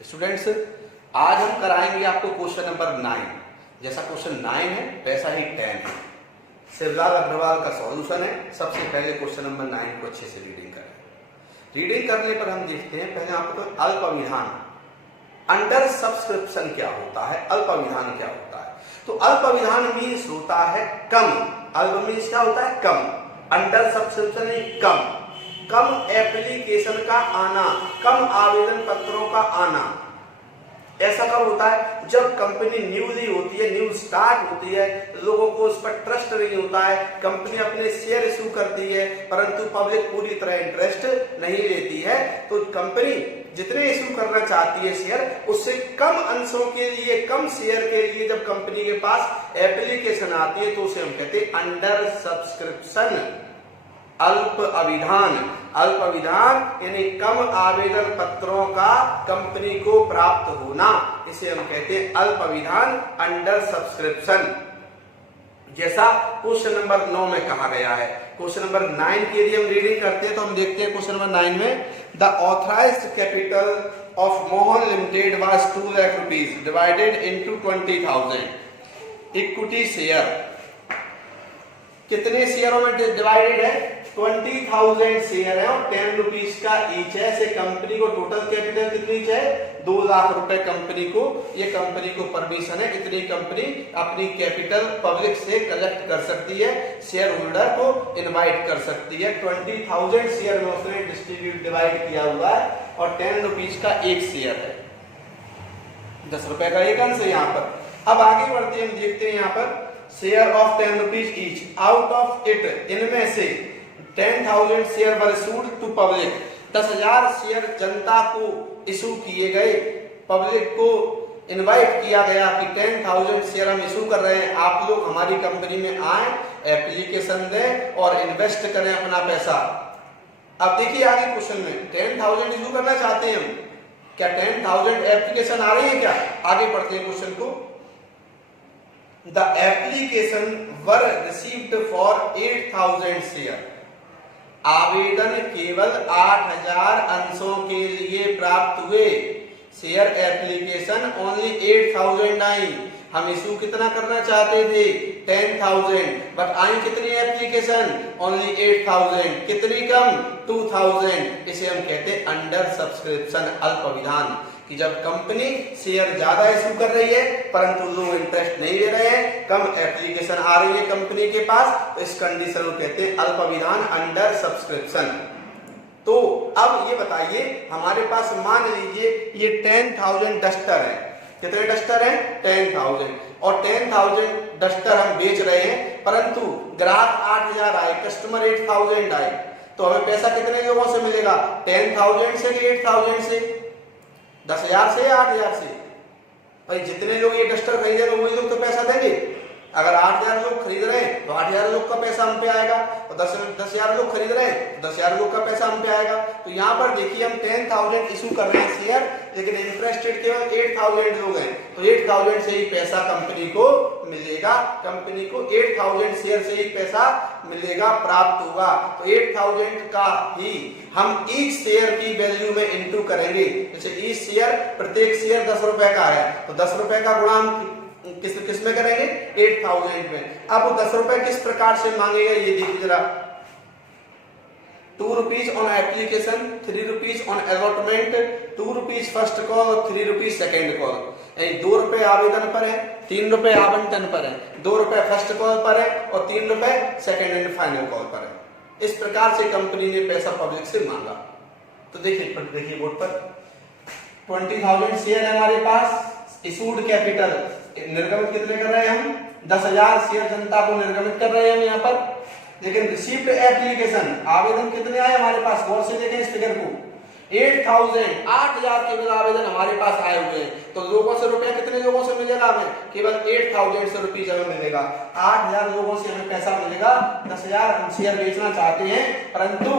Students, आज हम कराएंगे आपको क्वेश्चन नंबर 9। जैसा क्वेश्चन 9 है वैसा ही 10 है। शिवलाल अग्रवाल का सॉल्यूशन है। सबसे पहले क्वेश्चन नंबर 9 को अच्छे से रीडिंग करें। रीडिंग करने पर हम देखते हैं, पहले आपको अल्प अभिधान अंडर सब्सक्रिप्शन क्या होता है, अल्प अभिधान क्या होता है। तो अल्प अभिधान मीन्स होता है कम। अल्प मीन्स क्या होता है? कम। अंडर सब्सक्रिप्शन कम, कम एप्लीकेशन का आना, कम आवेदन पत्रों का आना। ऐसा कब होता है? जब कंपनी न्यूज ही होती है, न्यूज स्टार्ट होती है, लोगों को उस पर ट्रस्ट नहीं होता है, कंपनी अपने शेयर इशू करती है परंतु पब्लिक पूरी तरह इंटरेस्ट नहीं लेती है, तो कंपनी जितने इशू करना चाहती है शेयर, उससे कम अंशों के लिए, कम शेयर के लिए जब कंपनी के पास एप्लीकेशन आती है तो उसे हम कहते हैं अंडर सब्सक्रिप्शन, अल्प अभिधान। अल्प अभिधान यानी कम आवेदन पत्रों का कंपनी को प्राप्त होना, इसे हम कहते हैं अल्प अभिधान, अंडर सब्सक्रिप्शन। जैसा क्वेश्चन नंबर 9 में कहा गया है। क्वेश्चन नंबर 9 के लिए हम रीडिंग करते हैं, तो हम देखते हैं क्वेश्चन नंबर 9 में the authorised capital of Mohan limited was 2 lakh rupees divided into 20,000 equity share. कितने शेयरों में डिवाइडेड है? 20,000 शेयर है और 10 रुपीज का ईच है। से कंपनी को टोटल कैपिटल कितनी है? 2 लाख रुपए कंपनी को, ये कंपनी को परमिशन है, इतनी कंपनी अपनी कैपिटल पब्लिक से कलेक्ट कर सकती है, शेयर होल्डर को इनवाइट कर सकती है। 20,000 शेयर में उसने डिस्ट्रीब्यूट डिवाइड किया हुआ है और 10 रुपीज का एक शेयर है, 10 रुपए का एक अंश है यहाँ पर। अब आगे बढ़ते हम देखते हैं यहाँ पर share of 10 rupees each, out of it, इनमें से 10,000 share were issued to public, 10,000 share जनता को इशू किए गए, पब्लिक को इनवाइट किया गया कि 10,000 शेयर हम इशू कर रहे हैं, आप लोग हमारी कंपनी में आए, एप्लीकेशन दें और इन्वेस्ट करें अपना पैसा। अब देखिए आगे क्वेश्चन में 10,000 इशू करना चाहते हैं हम, क्या 10,000 एप्लीकेशन आ रही है क्या? आगे पढ़ते हैं क्वेश्चन को। The application were received for 8,000 share, आवेदन केवल 8,000 अंशों के लिए प्राप्त हुए। शेयर एप्लीकेशन ओनली 8,000 आई। हम इशू कितना करना चाहते थे? 10,000, बट आई कितनी एप्लीकेशन? ओनली 8,000। कितनी कम? 2,000। इसे हम कहते हैं अंडर सब्सक्रिप्शन, अल्प अभिधान, कि जब कंपनी शेयर ज्यादा इशू कर रही है परंतु लोग इंटरेस्ट नहीं ले रहे हैं, कम एप्लीकेशन आ रही है कंपनी के पास, तो इस कंडीशन को कहते हैं अल्प अभिधान, अंडर सब्सक्रिप्शन। तो अब ये बताइए, हमारे पास मान लीजिए ये 10,000 डस्टर है। कितने डस्टर हैं? 10,000। और 10,000 डस्टर हम बेच रहे हैं परंतु ग्राहक 8,000 आए, कस्टमर 8,000 आए, तो हमें पैसा कितने लोगों से मिलेगा? 10,000 से कि 8,000 से? 10,000 से या 8,000 से? भाई जितने लोग ये डस्टर खरीदेंगे वही लोग तो पैसा देंगे। अगर 8,000 लोग खरीद रहे हैं तो 8,000 लोग का पैसा हम पे आएगा, और 10,000 लोग खरीद रहे हैं तो 10,000 लोग का पैसा हम पे आएगा। तो यहाँ पर देखिए हम 10,000 इशू कर रहे हैं शेयर, लेकिन इंटरेस्टेड केवल 8,000 लोग हैं, तो 8,000 से ही पैसा कंपनी को मिलेगा, कंपनी को 8,000 शेयर से ही पैसा मिलेगा, प्राप्त होगा। तो 8,000 का ही हम ईच शेयर की वैल्यू में इंटू करेंगे। जैसे ईच शेयर, प्रत्येक शेयर 10 रुपए का है, तो 10 रुपए का गुणा हम किस में करेंगे? 8,000 में। अब वो 10 रुपए किस प्रकार से मांगेगा ये देखिए जरा। 2 rupees on application, 3 rupees on allotment, 2 rupees first call और 3 रुपीज सेकेंड कॉल। 2 रुपए आवेदन पर है, 3 रुपए आवंटन पर है, 2 रुपए फर्स्ट कॉल पर है और 3 रुपए सेकेंड एंड फाइनल कॉल पर है। इस प्रकार से कंपनी ने पैसा पब्लिक से मांगा। तो देखिए बोर्ड पर 20,000 शेयर है हमारे पास, इशूड कैपिटल निर्गमित कितने कर रहे हैं हम? 10,000 शेयर जनता को निर्गमित कर रहे हैं हम यहाँ पर। लेकिन रिसीव्ड एप्लीकेशन, आवेदन कितने आए हमारे पास? गौर से देखें इस फिगर को। 8,000, 8,000 केवल आवेदन हमारे पास आए हुए हैं, तो लोगों से रुपया कितने लोगों से मिलेगा हमें? केवल 8,000 से रुपीज हमें मिलेगा। 8,000 लोगों से हमें पैसा मिलेगा। 10,000 हम शेयर बेचना चाहते हैं परंतु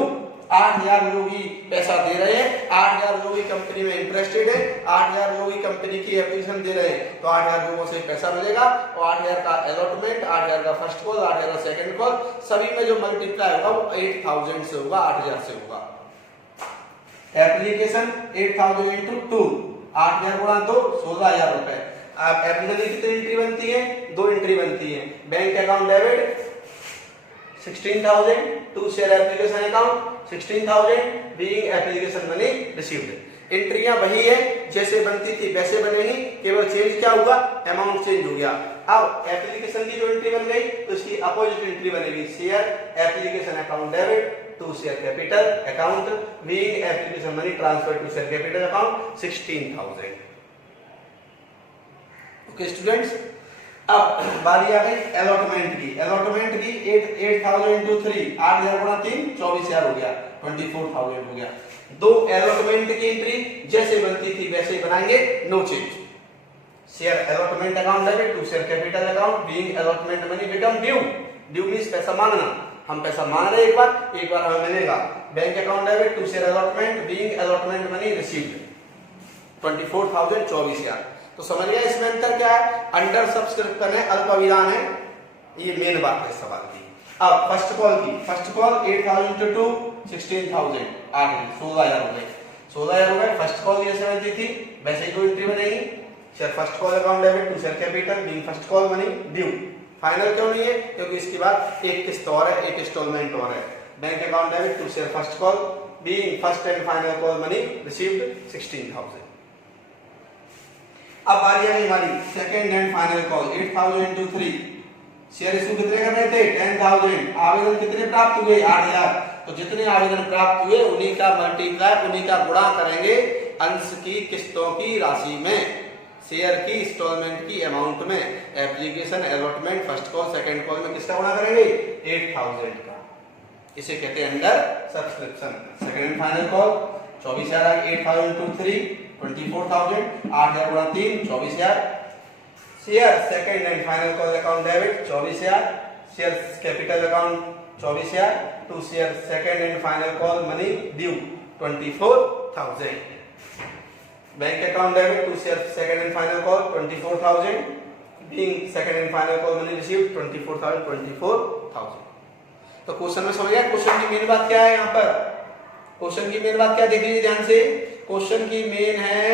8,000 लोग ही पैसा दे रहे हैं, 8,000 लोग ही कंपनी में इंटरेस्टेड है, 8,000 लोग ही कंपनी की एप्लीकेशन दे रहे हैं, तो 8,000 लोगों से पैसा मिलेगा। और 8,000 का अलॉटमेंट, 8,000 का फर्स्ट कॉल, 8,000 का सेकंड कॉल, सभी में जो मल्टीप्लाई होगा वो 8,000 से होगा, 8,000 से होगा। एप्लीकेशन 8,000 into 2 8,000 गुणा 2 16,000 रुपए। अब एप्लीकेशन की कितनी एंट्री बनती है? 2 एंट्री बनती है। Bank account debit 16,000 to share application account 16,000 being application money received. एंट्रियां वही है जैसे बनती थी वैसे बनेगी, केवल चेंज क्या हुआ? अमाउंट चेंज हो गया। अब एप्लीकेशन की जो एंट्री बन गई तो इसकी अपोजिट एंट्री बनेगी share application account debit to share capital account being application money transfer to share capital account 16,000। Okay students, अब बारी आ गई अलॉटमेंट की। अलॉटमेंट की 8,000 into 3 8,000 गुणा 3 24,000 हो गया, 24,000 हो गया। दो अलॉटमेंट की एंट्री जैसे बनती थी वैसे ही बनाएंगे, no change. Share allotment account debit to share capital account being allotment money become due. Due means पैसा मांगना, हम पैसा मांग रहे एक बार हमें मिलेगा। Bank account debit to share allotment being allotment money received 24,000 24,000। तो समझ गया इसमें अंतर क्या है? अंडर सब्सक्रिप्शन है, अल्पाविधान है, ये मेन बात है सवाल की। अब फर्स्ट कॉल 8,000 to 2 16,000 आ गई, 16,000 हो गए। 16,000 हो गए। फर्स्ट कॉल जैसे बनती थी वैसे ही कोई एंट्री बनेगी। Share first call account debit to share capital being first call money due. Final क्यों नहीं है? क्योंकि इसके बाद एक किस्त और है, एक इंस्टॉलमेंट और है। Bank account debit to share first call being first and final call money received 16,000। अब बारी आई हमारी second and final call 8,000 into 3 share issue कितने करने थे? 10,000। आवेदन कितने प्राप्त हुए? 8,000। तो जितने आवेदन प्राप्त हुए उन्हीं का मल्टीप्लाई, उन्हीं का गुणा करेंगे अंश की किस्तों की राशि में, शेयर की इंस्टॉलमेंट की अमाउंट में। Application allotment first call second call में किसका गुणा करेंगे? 8,000 का। इसे कहते हैं under subscription. Second and final call 24,000 8,000 into 3 24,000 8,000 गुणा 3 24,000। Share second and final call account debit 24,000। Share capital account 24,000 to share second and final call money due 24,000। Bank account debit to share second and final call 24,000 being second and final call money received 24,000। तो question में समझ गया? Question की main बात क्या है? यहाँ पर क्वेश्चन की मेन बात क्या देख लीजिए ध्यान से। क्वेश्चन की मेन है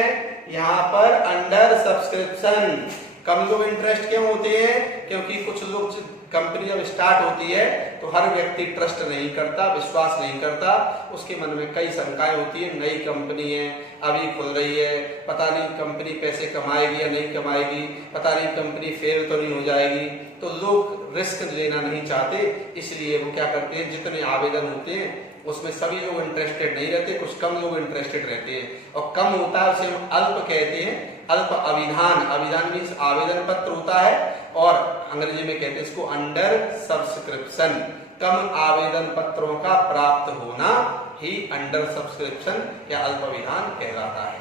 यहाँ पर अंडर सब्सक्रिप्शन। कम लोग इंटरेस्ट क्यों होते हैं? क्योंकि कुछ लोग कंपनी जब स्टार्ट होती है तो हर व्यक्ति ट्रस्ट नहीं करता, विश्वास नहीं करता, उसके मन में कई शंकाएं होती है। नई कंपनी है, अभी खुल रही है, पता नहीं कंपनी पैसे कमाएगी या नहीं कमाएगी, पता नहीं कंपनी फेल तो नहीं हो जाएगी। तो लोग रिस्क लेना नहीं चाहते, इसलिए वो क्या करते हैं, जितने आवेदन होते हैं उसमें सभी लोग इंटरेस्टेड नहीं रहते, कुछ कम लोग इंटरेस्टेड रहते हैं। और कम होता है उसे हम अल्प कहते हैं, अल्प अभिधान। अभिधान मीन्स आवेदन पत्र होता है और अंग्रेजी में कहते हैं इसको अंडर सब्सक्रिप्शन। कम आवेदन पत्रों का प्राप्त होना ही अंडर सब्सक्रिप्शन या अल्प अभिधान कहलाता है।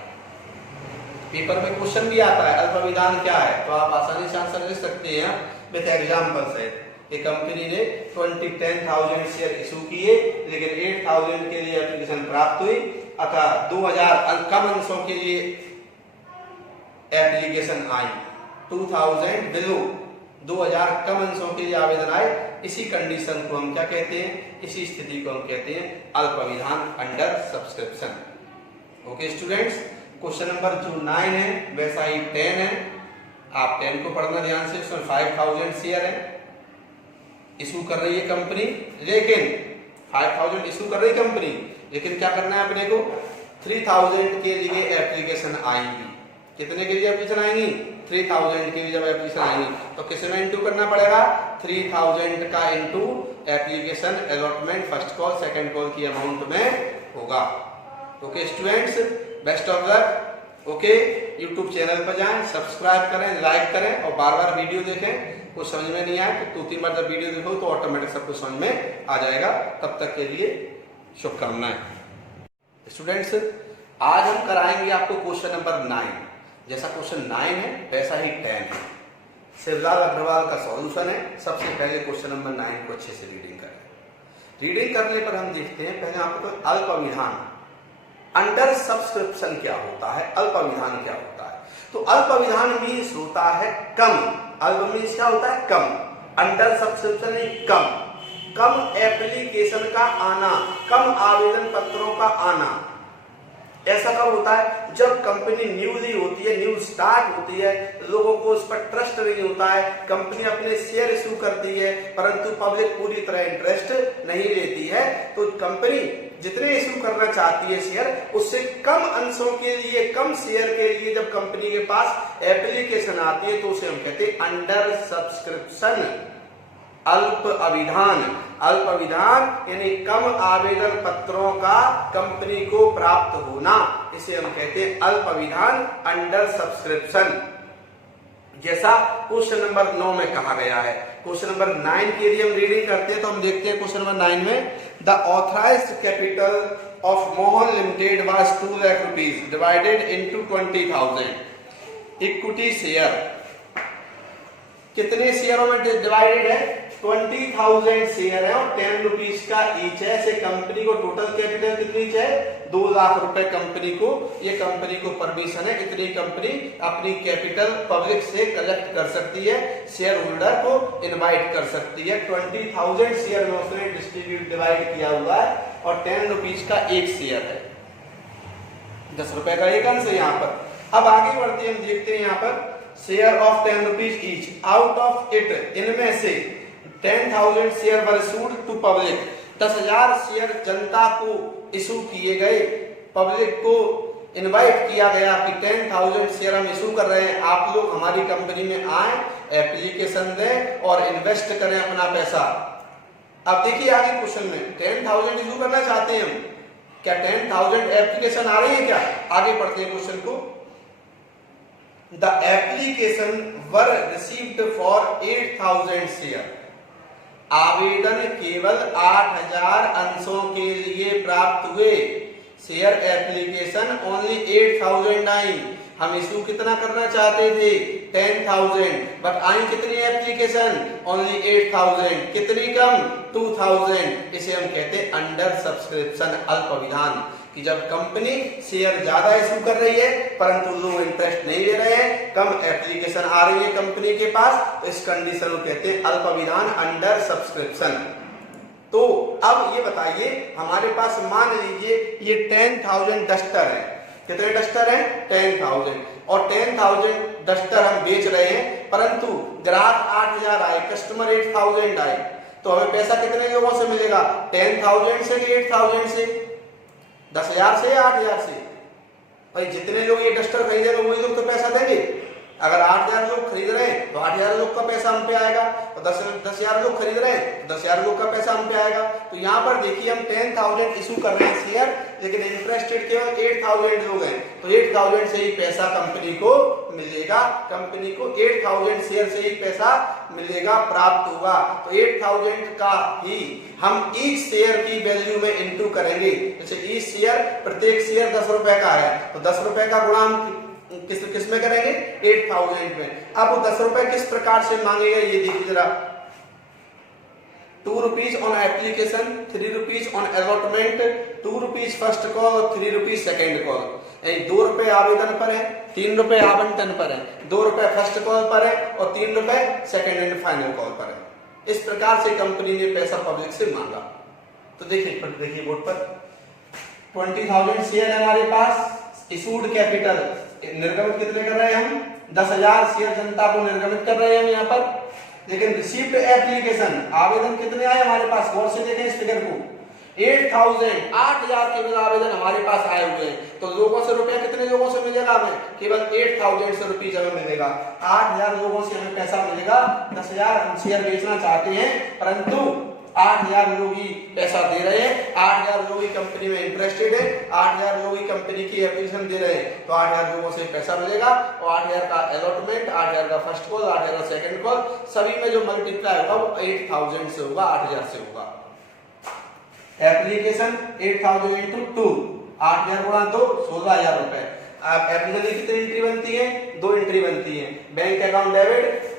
पेपर में क्वेश्चन भी आता है अल्प अभिधान क्या है, तो आप आसानी से आंसर दे सकते हैं विद एग्जांपल्स है। ये कंपनी ने 10,000 शेयर इशू किए, लेकिन 8,000 के लिए एप्लीकेशन प्राप्त हुई, अतः 2,000 कम अंशों के लिए एप्लीकेशन आई। 2,000 बिलो 2,000 कम अंशों के लिए आवेदन आए। इसी कंडीशन को हम क्या कहते हैं? इसी स्थिति को हम कहते हैं अल्प अभिधान, under subscription. Okay students, question number जो 9 है वैसा ही 10 है। आप 10 को पढ़ना ध्यान से। उसमें 5,000 शेयर है, इशू कर रही है कंपनी, लेकिन 5,000 इशू कर रही कंपनी, लेकिन क्या करना है अपने को? 3,000 के लिए एप्लीकेशन आएंगी। कितने के लिए एप्लीकेशन आएंगी? 3,000 के लिए जब एप्लीकेशन आएंगी तो किस में इंटू करना पड़ेगा? 3,000 का into application allotment first call second call की अमाउंट में होगा। Okay students, best of luck. Okay, YouTube channel पर जाएं, सब्सक्राइब करें, लाइक करें और बार बार वीडियो देखें। कुछ समझ में नहीं आए तो 2-3 बार जब वीडियो देखो तो ऑटोमेटिक सब कुछ समझ में आ जाएगा। तब तक के लिए शुभकामनाएं। स्टूडेंट्स, आज हम कराएंगे आपको क्वेश्चन नंबर 9। जैसा क्वेश्चन 9 है वैसा ही 10 है। शिवलाल अग्रवाल का सॉल्यूशन है। सबसे पहले क्वेश्चन नंबर 9 को अच्छे से रीडिंग करें। रीडिंग करने पर हम देखते हैं पहले आपको अल्प अभिधान, अंडर सब्सक्रिप्शन क्या होता है, अल्प अभिधान क्या होता है। तो अल्प अभिधान मीन्स होता है कम। अल्प मीन्स क्या होता है? कम। अंडर सब्सक्रिप्शन कम, कम एप्लीकेशन का आना, कम आवेदन पत्रों का आना। ऐसा कब होता है? जब कंपनी न्यूली होती है, न्यू स्टार्ट होती है, लोगों को उस पर ट्रस्ट नहीं होता है, कंपनी अपने शेयर इशू करती है परंतु पब्लिक पूरी तरह इंटरेस्ट नहीं लेती है, तो कंपनी जितने इशू करना चाहती है शेयर, उससे कम अंशों के लिए, कम शेयर के लिए जब कंपनी के पास एप्लीकेशन आती है तो उसे हम कहते हैं अंडर सब्सक्रिप्शन, अल्प अभिधान। अल्प अभिधान यानी कम आवेदन पत्रों का कंपनी को प्राप्त होना, इसे हम कहते हैं अल्प अभिधान, अंडर सब्सक्रिप्शन। जैसा क्वेश्चन नंबर 9 में कहा गया है। क्वेश्चन नंबर 9 के लिए हम रीडिंग करते हैं, तो हम देखते हैं क्वेश्चन नंबर 9 में, the authorised capital of Mohan limited was 2 lakh rupees divided into 20,000 equity share. कितने शेयरों में डिवाइडेड है? 20,000 शेयर है और 10 रुपीज का ईच है। ऐसे कंपनी को टोटल कैपिटल कितनी चाहिए? 2 लाख रुपए कंपनी को, ये कंपनी को परमिशन है, इतनी कंपनी अपनी कैपिटल पब्लिक से कलेक्ट कर सकती है, शेयर होल्डर को इनवाइट कर सकती है। 20,000 शेयर में उसने डिस्ट्रीब्यूट डिवाइड किया हुआ है और 10 रुपीज का एक शेयर है, 10 रुपए का एक अंश है यहाँ पर। अब आगे बढ़ते हम देखते हैं यहाँ पर share of 10 rupees each, out of it, इनमें से 10,000 share were issued to public, 10,000 share जनता को इशू किए गए, पब्लिक को इनवाइट किया गया कि 10,000 शेयर हम इशू कर रहे हैं, आप लोग हमारी कंपनी में आए, एप्लीकेशन दें और इन्वेस्ट करें अपना पैसा। अब देखिए आगे क्वेश्चन में 10,000 इशू करना चाहते हैं हम, क्या 10,000 एप्लीकेशन आ रही है क्या? आगे पढ़ते हैं क्वेश्चन को। The application were received for 8,000 share, आवेदन केवल 8,000 अंशों के लिए प्राप्त हुए। शेयर एप्लीकेशन ओनली 8,000 आई, हम इशू कितना करना चाहते थे? 10,000, बट आई कितनी एप्लीकेशन? ओनली 8,000, कितनी कम? 2,000। इसे हम कहते हैं अंडर सब्सक्रिप्शन, अल्प अभिधान, कि जब कंपनी शेयर ज्यादा इशू कर रही है परंतु लोग इंटरेस्ट नहीं ले रहे हैं, कम एप्लीकेशन आ रही है कंपनी के पास, तो इस कंडीशन को कहते हैं अल्प अभिधान, अंडर सब्सक्रिप्शन। तो अब ये बताइए, हमारे पास मान लीजिए ये 10,000 डस्टर है, कितने डस्टर हैं? 10,000, और 10,000 डस्टर हम बेच रहे हैं परंतु ग्राहक 8,000 आए, कस्टमर 8,000 आए, तो हमें पैसा कितने लोगों से मिलेगा? 10,000 से कि 8,000 से? 10,000 से या 8,000 से? भाई जितने लोग ये डस्टर खरीदेंगे वही लोग तो पैसा देंगे। अगर 8,000 लोग खरीद रहे हैं तो 8,000 लोग का पैसा हम पे आएगा, और 10,000 लोग खरीद रहे हैं तो 10,000 लोग का पैसा हम पे आएगा। तो यहाँ पर देखिए हम 10,000 इशू कर रहे हैं शेयर, लेकिन इंटरेस्टेड केवल 8,000 लोग हैं, तो 8,000 से ही पैसा कंपनी को मिलेगा, कंपनी को 8,000 शेयर से ही पैसा मिलेगा, प्राप्त होगा। तो 8,000 का ही हम ईच शेयर की वैल्यू में इंटू करेंगे। जैसे ईच शेयर, प्रत्येक शेयर 10 रुपए का है, तो 10 रुपए का गुणा हम किस में करेंगे? 8,000 में। अब वो 10 रुपए किस प्रकार से मांगेगा ये देखिए जरा। 2 rupees on application, 3 rupees on allotment, 2 rupees first call और 3 रुपीज सेकेंड कॉल। 2 रुपए आवेदन पर है, 3 रुपए आवंटन पर है, 2 रुपए फर्स्ट कॉल पर है और 3 रुपए सेकेंड एंड फाइनल कॉल पर है। इस प्रकार से कंपनी ने पैसा पब्लिक से मांगा। तो देखिए बोर्ड पर 20,000 शेयर है हमारे पास, इशूड कैपिटल निर्गमित कितने कर रहे हैं हम? 10,000 शेयर जनता को निर्गमित कर रहे हैं हम यहाँ पर। लेकिन रिसीव्ड एप्लीकेशन, आवेदन कितने आए हमारे पास? गौर से देखें इस फिगर को, 8,000, 8,000 केवल आवेदन हमारे पास आए हुए हैं। तो लोगों से रुपया कितने लोगों से मिलेगा हमें? केवल 8,000 से रुपीज हमें मिलेगा। 8,000 लोगों से हमें पैसा मिलेगा। 10,000 हम शेयर बेचना चाहते हैं परंतु 8,000 लोग ही पैसा दे रहे हैं, 8,000 लोग ही कंपनी में इंटरेस्टेड है, 8,000 लोग ही कंपनी की एप्लीकेशन दे रहे हैं, तो 8,000 लोगों से पैसा मिलेगा। और 8,000 का अलॉटमेंट, 8,000 का फर्स्ट कॉल, 8,000 का सेकंड कॉल, सभी में जो मल्टीप्लाई होगा वो 8,000 से होगा, 8,000 से होगा। एप्लीकेशन 8,000 इंटू 2, 8,000 गुणा 2, 16,000 रुपए। अब एप्लीकेशन की कितनी एंट्री बनती है? 2 एंट्री बनती है। Bank account debit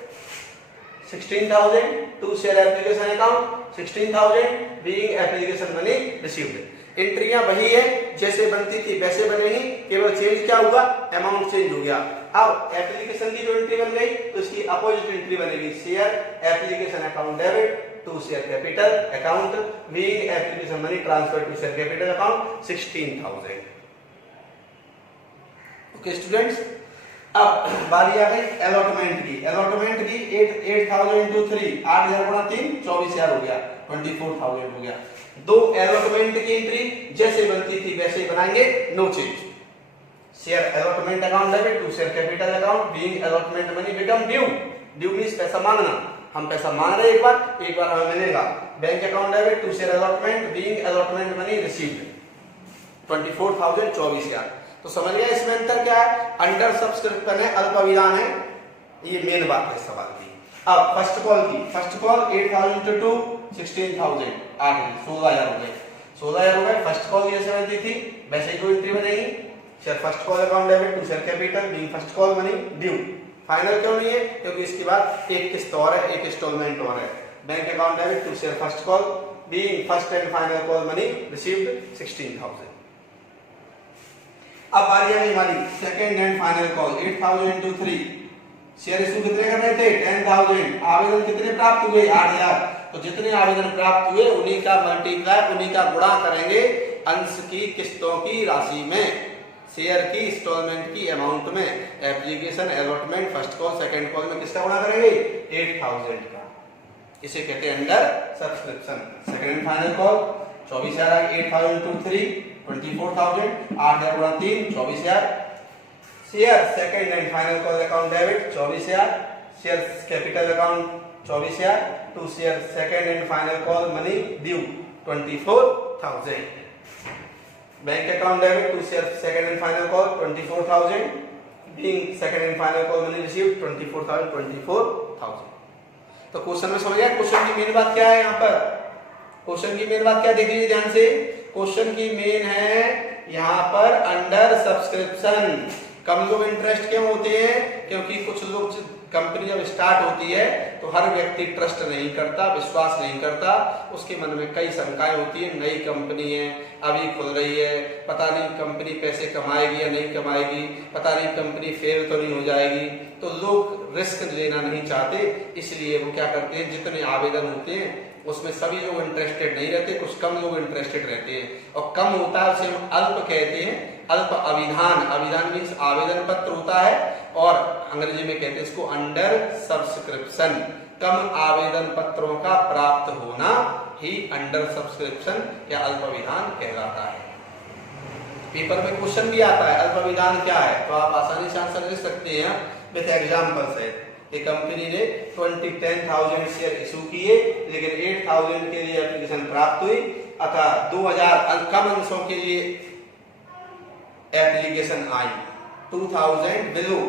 16,000 to share application account 16,000 being application money received. एंट्रियां वही है जैसे बनती थी वैसे बनेगी, केवल चेंज क्या हुआ? अमाउंट चेंज हो गया। अब एप्लीकेशन की जो एंट्री बन गई तो इसकी अपोजिट एंट्री बनेगी, share application account debit to share capital account being application money transfer to share capital account 16,000। Okay students, अब बारी आ गई अलॉटमेंट की। अलॉटमेंट की 8,000 into 3, 8,000 गुणा 3 24,000 हो गया, 24,000 हो गया। दो अलॉटमेंट की एंट्री जैसे बनती थी वैसे ही बनाएंगे, no change. Share allotment account debit to share capital account being allotment money become due. Due means पैसा मांगना, हम पैसा मांग रहे एक बार हमें मिलेगा। Bank account debit to share allotment being allotment money received 24,000 24,000। तो समझ गया इसमें अंतर क्या है? अंडर सब्सक्रिप्शन है, अल्पाविधान है, ये मेन बात है सवाल की। अब फर्स्ट कॉल की, फर्स्ट कॉल 8,000 to 2 16,000 आ गई, 16,000 हो गए, 16,000 हो गए। फर्स्ट कॉल जैसे बनती थी वैसे ही कोई एंट्री बनेगी। Share first call account debit to share capital being first call money due. Final क्यों नहीं है? क्योंकि इसके बाद एक किस्त और है, एक इंस्टॉलमेंट और है। Bank account debit to share first call being first and final call money received 16,000। अब बारी आई हमारी second and final call 8,000 into 3। Share issue कितने कर रहे थे? 10,000। आवेदन कितने प्राप्त हुए? 8,000। तो जितने आवेदन प्राप्त हुए उन्हीं का मल्टीप्लाई, उन्हीं का गुणा करेंगे अंश की किस्तों की राशि में, शेयर की इंस्टॉलमेंट की अमाउंट में। Application allotment first call second call में किसका गुणा करेंगे? 8,000 का। इसे कहते हैं under subscription. Second and final call 24,000 8,000 into 3 24,000, 8,000 गुणा 3 24,000। Share second and final call account debit 24,000, share capital account 24,000 to share second and final call money due 24,000। Bank account debit to share second and final call 24,000 being second and final call money received 24,000। तो question में समझ गया question की main बात क्या है? यहाँ पर क्वेश्चन की मेन बात क्या देख लीजिए ध्यान से। क्वेश्चन की मेन है यहाँ पर अंडर सब्सक्रिप्शन। कम लोग इंटरेस्ट क्यों होते हैं? क्योंकि कुछ लोग, कंपनी जब स्टार्ट होती है तो हर व्यक्ति ट्रस्ट नहीं करता, विश्वास नहीं करता, उसके मन में कई शंकाएं होती है। नई कंपनी है, अभी खुल रही है, पता नहीं कंपनी पैसे कमाएगी या नहीं कमाएगी, पता नहीं कंपनी फेल तो नहीं हो जाएगी। तो लोग रिस्क लेना नहीं चाहते, इसलिए वो क्या करते हैं, जितने आवेदन होते हैं उसमें सभी लोग इंटरेस्टेड नहीं रहते, कुछ कम लोग इंटरेस्टेड रहते हैं। और कम होता है उसे हम अल्प कहते हैं, अल्प अभिधान। अभिधान मीन्स आवेदन पत्र होता है, और अंग्रेजी में कहते हैं इसको अंडर सब्सक्रिप्शन। कम आवेदन पत्रों का प्राप्त होना ही अंडर सब्सक्रिप्शन या अल्प अभिधान कहलाता है। पेपर में क्वेश्चन भी आता है अल्प अभिधान क्या है, तो आप आसानी से आंसर दे सकते हैं विद एग्जांपल्स है। ये कंपनी ने 10,000 शेयर इशू किए, लेकिन 8,000 के लिए एप्लीकेशन प्राप्त हुई, अतः 2,000 कम अंशों के लिए एप्लीकेशन आई। 2,000 बिलो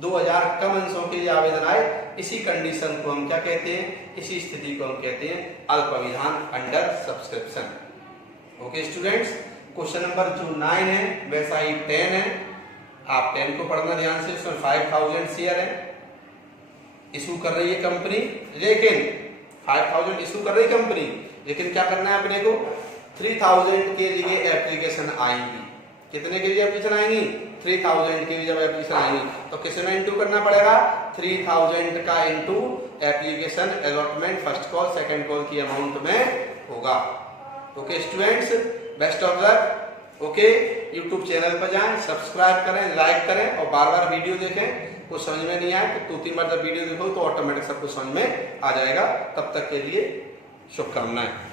2,000 कम अंशों के लिए आवेदन आए। इसी कंडीशन को हम क्या कहते हैं? इसी स्थिति को हम कहते हैं अल्प अभिधान, under subscription. Okay students, question number जो 9 है वैसा ही 10 है। आप 10 को पढ़ना ध्यान से। इसमें 5,000 शेयर है, इशू कर रही है कंपनी, लेकिन 5,000 इशू कर रही कंपनी, लेकिन क्या करना है अपने को? 3,000 के लिए एप्लीकेशन आएंगी। कितने के लिए एप्लीकेशन आएंगी? 3,000 के लिए जब एप्लीकेशन आएंगी तो किसमें इंटू करना पड़ेगा? 3,000 का into application allotment first call second call की अमाउंट में होगा। Okay students, best of luck. Okay, YouTube channel पर जाएं, सब्सक्राइब करें, लाइक करें और बार बार वीडियो देखें। कुछ समझ में नहीं आए तो 2-3 बार जब वीडियो देखो तो ऑटोमेटिक सब कुछ समझ में आ जाएगा। तब तक के लिए शुभकामनाएं।